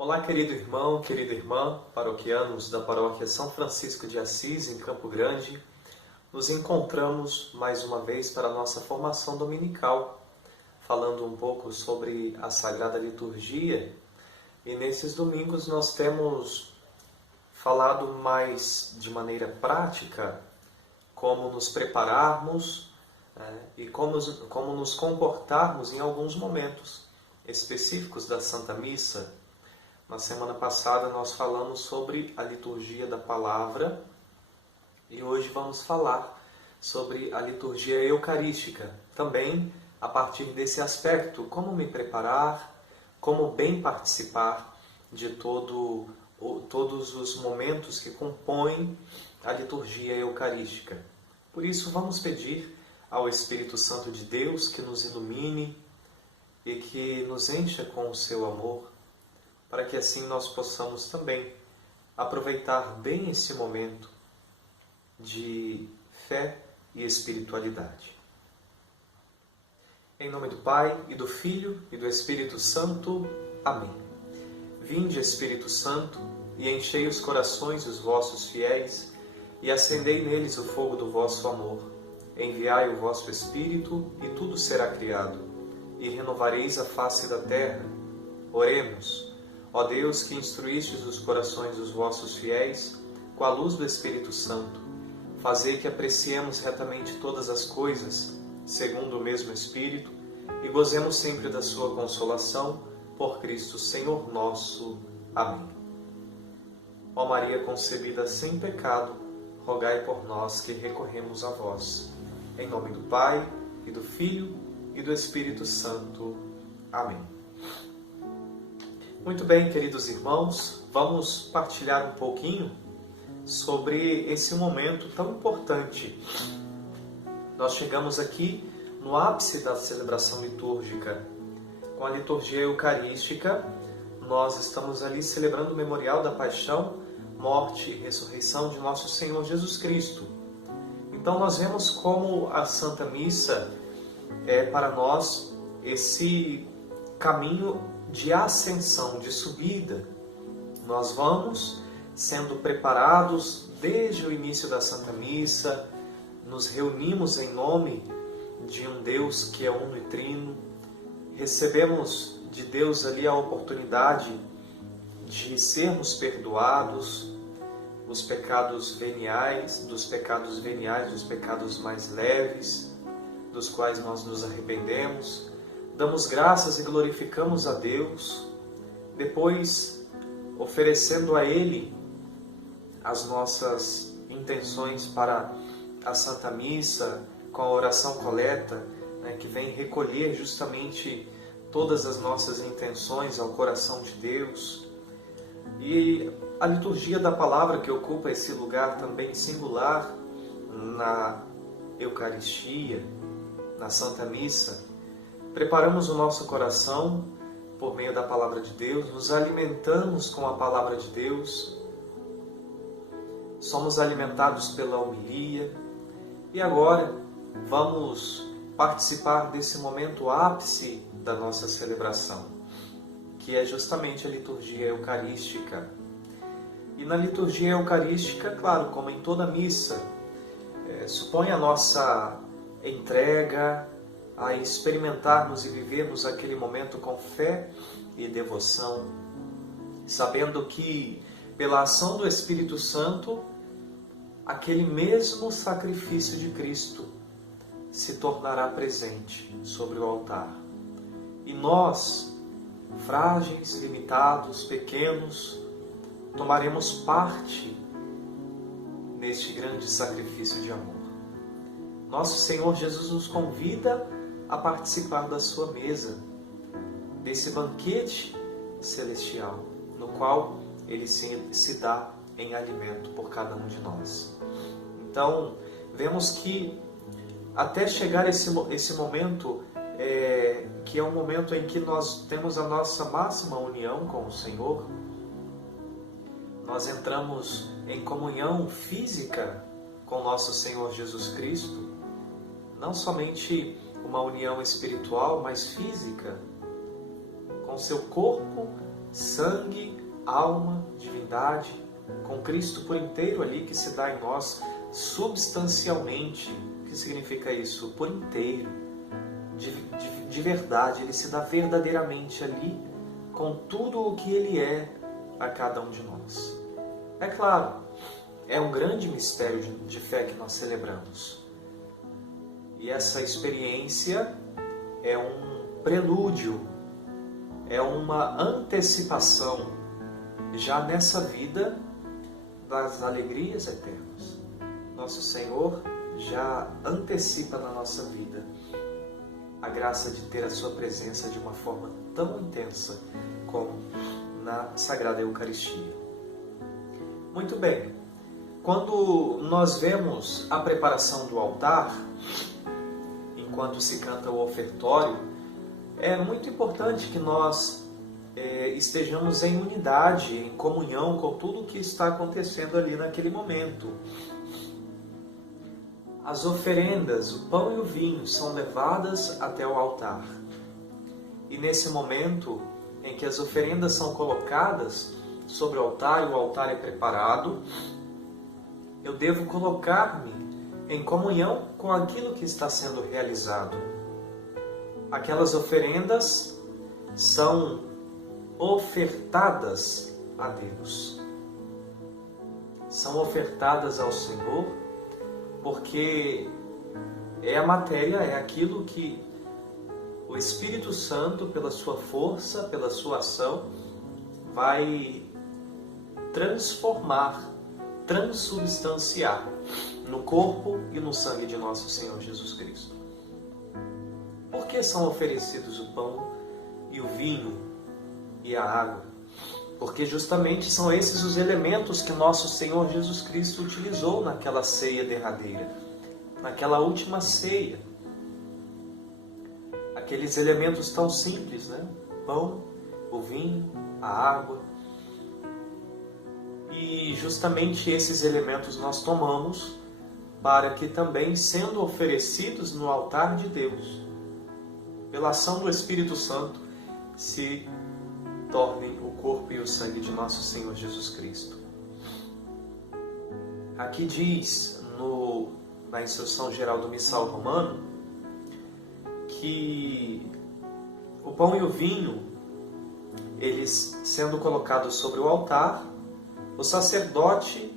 Olá, querido irmão, querida irmã, paroquianos da Paróquia São Francisco de Assis, em Campo Grande. Nos encontramos mais uma vez para a nossa formação dominical, falando um pouco sobre a Sagrada Liturgia. E nesses domingos nós temos falado mais de maneira prática como nos prepararmos e como nos comportarmos em alguns momentos específicos da Santa Missa. Na semana passada nós falamos sobre a liturgia da palavra e hoje vamos falar sobre a liturgia eucarística. Também a partir desse aspecto, como me preparar, como bem participar de todos os momentos que compõem a liturgia eucarística. Por isso vamos pedir ao Espírito Santo de Deus que nos ilumine e que nos encha com o seu amor, para que assim nós possamos também aproveitar bem esse momento de fé e espiritualidade. Em nome do Pai, e do Filho, e do Espírito Santo. Amém. Vinde, Espírito Santo, e enchei os corações dos vossos fiéis, e acendei neles o fogo do vosso amor. Enviai o vosso Espírito, e tudo será criado, e renovareis a face da terra. Oremos. Ó Deus, que instruístes os corações dos vossos fiéis com a luz do Espírito Santo, fazei que apreciemos retamente todas as coisas, segundo o mesmo Espírito, e gozemos sempre da sua consolação, por Cristo Senhor nosso. Amém. Ó Maria concebida sem pecado, rogai por nós que recorremos a vós. Em nome do Pai, e do Filho, e do Espírito Santo. Amém. Muito bem, queridos irmãos, vamos partilhar um pouquinho sobre esse momento tão importante. Nós chegamos aqui no ápice da celebração litúrgica. Com a liturgia eucarística, nós estamos ali celebrando o memorial da paixão, morte e ressurreição de nosso Senhor Jesus Cristo. Então nós vemos como a Santa Missa é para nós esse caminho de ascensão, de subida. Nós vamos sendo preparados desde o início da Santa Missa, nos reunimos em nome de um Deus que é uno e trino, recebemos de Deus ali a oportunidade de sermos perdoados dos pecados veniais, dos pecados mais leves, dos quais nós nos arrependemos. Damos graças e glorificamos a Deus, depois oferecendo a Ele as nossas intenções para a Santa Missa, com a oração coleta, que vem recolher justamente todas as nossas intenções ao coração de Deus. E a liturgia da palavra, que ocupa esse lugar também singular na Eucaristia, na Santa Missa. Preparamos o nosso coração por meio da Palavra de Deus, nos alimentamos com a Palavra de Deus, somos alimentados pela homilia e agora vamos participar desse momento ápice da nossa celebração, que é justamente a liturgia eucarística. E na liturgia eucarística, claro, como em toda missa, supõe a nossa entrega, a experimentarmos e vivermos aquele momento com fé e devoção, sabendo que, pela ação do Espírito Santo, aquele mesmo sacrifício de Cristo se tornará presente sobre o altar. E nós, frágeis, limitados, pequenos, tomaremos parte neste grande sacrifício de amor. Nosso Senhor Jesus nos convida a participar da sua mesa, desse banquete celestial, no qual Ele se dá em alimento por cada um de nós. Então, vemos que até chegar esse momento, que é um momento em que nós temos a nossa máxima união com o Senhor, nós entramos em comunhão física com nosso Senhor Jesus Cristo, não somente uma união espiritual, mas física, com seu corpo sangue, alma, divindade, com Cristo por inteiro ali que se dá em nós substancialmente. O que significa isso? Por inteiro, de verdade, ele se dá verdadeiramente ali com tudo o que ele é a cada um de nós. É claro, é um grande mistério de fé que nós celebramos. E essa experiência é um prelúdio, é uma antecipação, já nessa vida, das alegrias eternas. Nosso Senhor já antecipa na nossa vida a graça de ter a sua presença de uma forma tão intensa como na Sagrada Eucaristia. Muito bem, quando nós vemos a preparação do altar, enquanto se canta o ofertório, é muito importante que nós estejamos em unidade, em comunhão com tudo o que está acontecendo ali naquele momento. As oferendas, o pão e o vinho, são levadas até o altar. E nesse momento em que as oferendas são colocadas sobre o altar e o altar é preparado, eu devo colocar-me em comunhão com aquilo que está sendo realizado. Aquelas oferendas são ofertadas a Deus. São ofertadas ao Senhor porque é a matéria, é aquilo que o Espírito Santo, pela sua força, pela sua ação, vai transformar, transubstanciar no corpo e no sangue de nosso Senhor Jesus Cristo. Por que são oferecidos o pão e o vinho e a água? Porque justamente são esses os elementos que nosso Senhor Jesus Cristo utilizou naquela ceia derradeira, naquela última ceia. Aqueles elementos tão simples, né? O pão, o vinho, a água. E justamente esses elementos nós tomamos para que também, sendo oferecidos no altar de Deus, pela ação do Espírito Santo, se tornem o corpo e o sangue de nosso Senhor Jesus Cristo. Aqui diz, na instrução geral do Missal Romano, que o pão e o vinho, eles sendo colocados sobre o altar, o sacerdote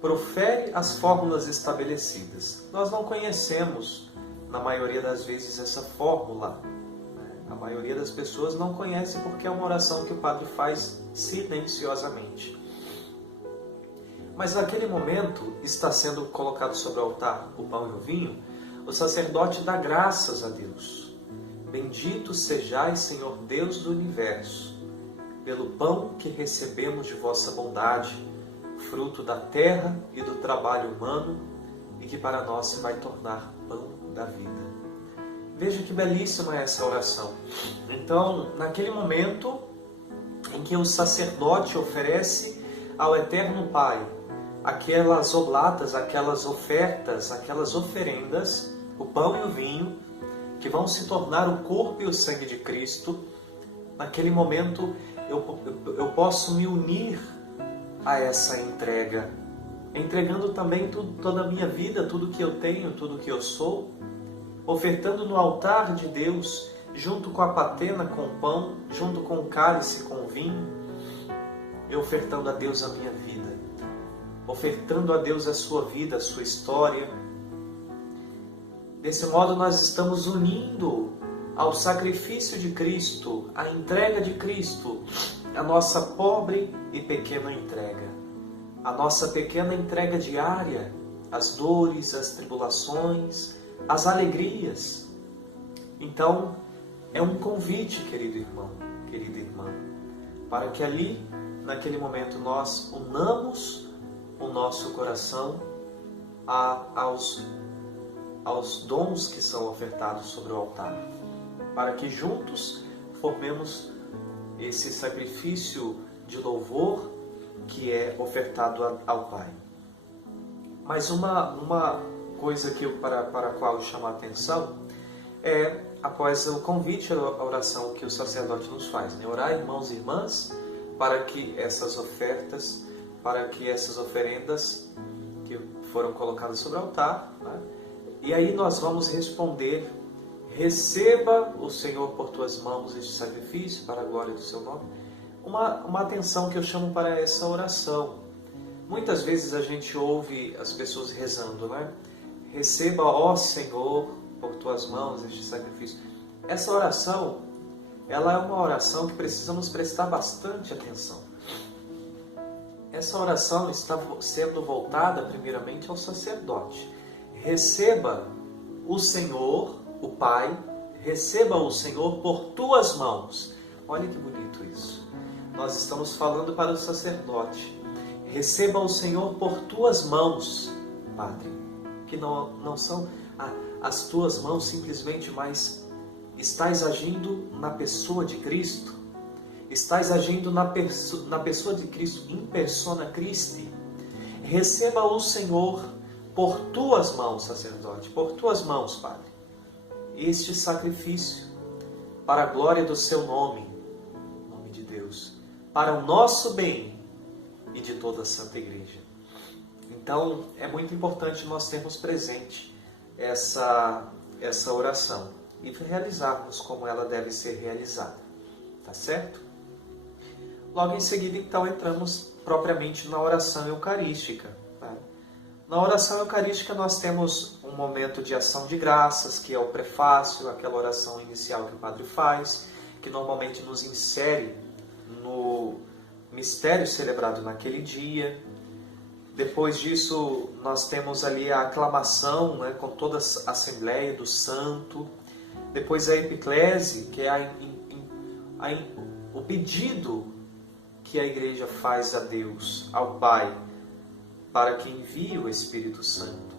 profere as fórmulas estabelecidas. Nós não conhecemos, na maioria das vezes, essa fórmula. A maioria das pessoas não conhece porque é uma oração que o padre faz silenciosamente. Mas naquele momento está sendo colocado sobre o altar o pão e o vinho, o sacerdote dá graças a Deus. Bendito sejais, Senhor Deus do Universo, pelo pão que recebemos de vossa bondade, fruto da terra e do trabalho humano, e que para nós se vai tornar pão da vida. Veja que belíssima é essa oração. Então, naquele momento em que o sacerdote oferece ao Eterno Pai aquelas oblatas, aquelas ofertas, aquelas oferendas, o pão e o vinho, que vão se tornar o corpo e o sangue de Cristo, naquele momento eu posso me unir a essa entrega, entregando também toda a minha vida, tudo que eu tenho, tudo que eu sou, ofertando no altar de Deus, junto com a patena, com o pão, junto com o cálice, com o vinho, eu ofertando a Deus a minha vida, ofertando a Deus a sua vida, a sua história. Desse modo nós estamos unindo ao sacrifício de Cristo, à entrega de Cristo, a nossa pobre e pequena entrega, a nossa pequena entrega diária, as dores, as tribulações, as alegrias. Então, é um convite, querido irmão, querida irmã, para que ali, naquele momento, nós unamos o nosso coração aos dons que são ofertados sobre o altar, para que juntos formemos esse sacrifício de louvor que é ofertado ao Pai. Mas uma coisa que para a qual eu chamo a atenção é após o convite à oração que o sacerdote nos faz, né? Orar, irmãos e irmãs, para que essas ofertas, para que essas oferendas que foram colocadas sobre o altar, né? E aí nós vamos responder: receba o Senhor por tuas mãos este sacrifício para a glória do seu nome. Uma atenção que eu chamo para essa oração. Muitas vezes a gente ouve as pessoas rezando, né? Receba, ó Senhor, por tuas mãos este sacrifício. Essa oração, ela é uma oração que precisamos prestar bastante atenção. Essa oração está sendo voltada primeiramente ao sacerdote. Receba o Senhor, o Pai, receba o Senhor por tuas mãos. Olha que bonito isso. Nós estamos falando para o sacerdote. Receba o Senhor por tuas mãos, Padre. Que não são as tuas mãos simplesmente, mas estás agindo na pessoa de Cristo. Estás agindo na pessoa de Cristo, in persona Christi. Receba o Senhor por tuas mãos, sacerdote, por tuas mãos, Padre, este sacrifício para a glória do seu nome, nome de Deus, para o nosso bem e de toda a Santa Igreja. Então, é muito importante nós termos presente essa oração e realizarmos como ela deve ser realizada. Tá certo? Logo em seguida, então, entramos propriamente na oração eucarística. Tá? Na oração eucarística nós temos um momento de ação de graças, que é o prefácio, aquela oração inicial que o Padre faz, que normalmente nos insere no mistério celebrado naquele dia. Depois disso, nós temos ali a aclamação, né, com toda a Assembleia do Santo. Depois a epiclese, que é o pedido que a Igreja faz a Deus, ao Pai, para que envie o Espírito Santo.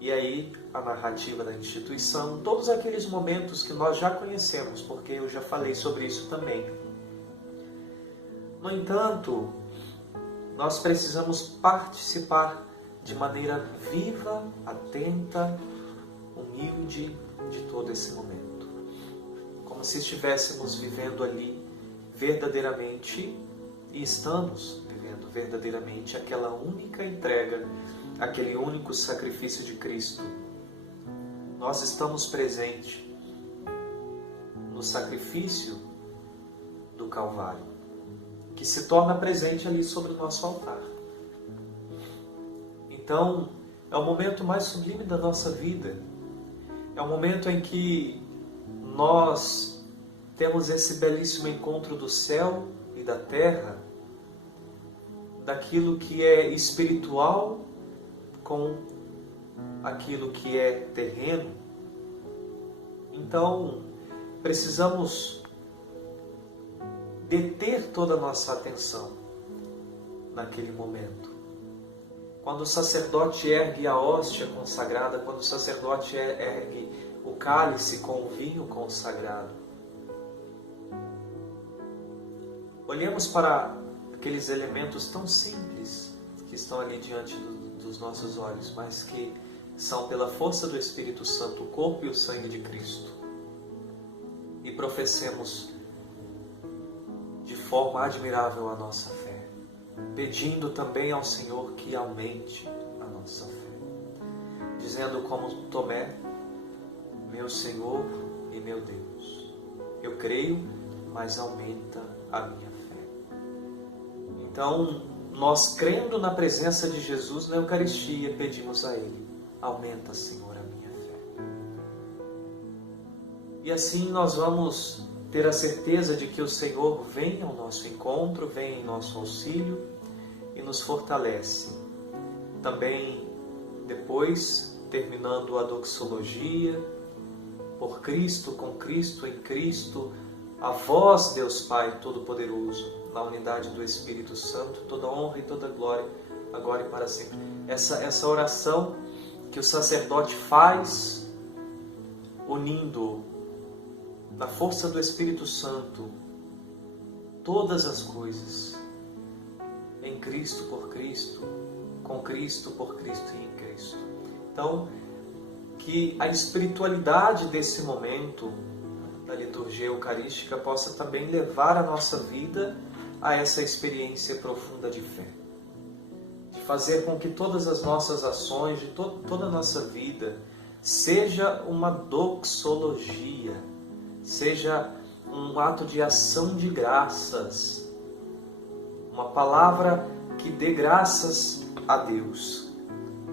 E aí a narrativa da instituição, todos aqueles momentos que nós já conhecemos, porque eu já falei sobre isso também. No entanto, nós precisamos participar de maneira viva, atenta, humilde de todo esse momento. Como se estivéssemos vivendo ali verdadeiramente, e estamos vivendo verdadeiramente, aquela única entrega, aquele único sacrifício de Cristo. Nós estamos presentes no sacrifício do Calvário, que se torna presente ali sobre o nosso altar. Então, é o momento mais sublime da nossa vida. É o momento em que nós temos esse belíssimo encontro do céu e da terra, daquilo que é espiritual com aquilo que é terreno. Então, precisamos deter toda a nossa atenção naquele momento. Quando o sacerdote ergue a hóstia consagrada, quando o sacerdote ergue o cálice com o vinho consagrado, olhemos para aqueles elementos tão simples que estão ali diante dos nossos olhos, mas que são, pela força do Espírito Santo, o corpo e o sangue de Cristo, e professemos de forma admirável a nossa fé, pedindo também ao Senhor que aumente a nossa fé, dizendo como Tomé: meu Senhor e meu Deus, eu creio, mas aumenta a minha fé. Então, nós, crendo na presença de Jesus na Eucaristia, pedimos a Ele: aumenta, Senhor, a minha fé. E assim nós vamos ter a certeza de que o Senhor vem ao nosso encontro, vem em nosso auxílio e nos fortalece. Também, depois, terminando a doxologia, por Cristo, com Cristo, em Cristo, a vós, Deus Pai Todo-Poderoso, na unidade do Espírito Santo, toda honra e toda glória, agora e para sempre. Essa oração que o sacerdote faz, unindo na força do Espírito Santo todas as coisas, em Cristo, por Cristo, com Cristo, por Cristo e em Cristo. Então, que a espiritualidade desse momento da liturgia eucarística possa também levar a nossa vida a essa experiência profunda de fé. De fazer com que todas as nossas ações, de toda a nossa vida, seja uma doxologia, seja um ato de ação de graças, uma palavra que dê graças a Deus.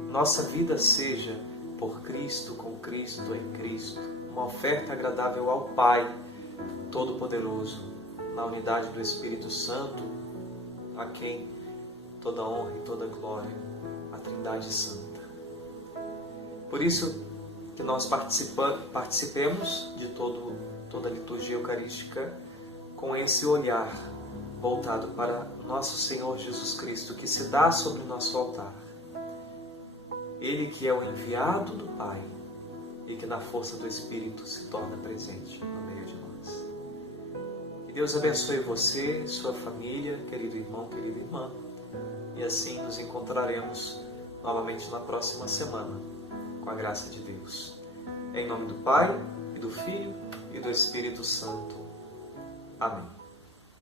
Nossa vida seja por Cristo, com Cristo, em Cristo, uma oferta agradável ao Pai Todo-Poderoso, na unidade do Espírito Santo, a quem toda honra e toda glória, a Trindade Santa. Por isso que nós participemos de toda a liturgia eucarística com esse olhar voltado para nosso Senhor Jesus Cristo, que se dá sobre o nosso altar. Ele que é o enviado do Pai e que na força do Espírito se torna presente no meio de nós. Que Deus abençoe você, sua família, querido irmão, querida irmã. E assim nos encontraremos novamente na próxima semana, com a graça de Deus. Em nome do Pai, e do Filho, e do Espírito Santo. Amém.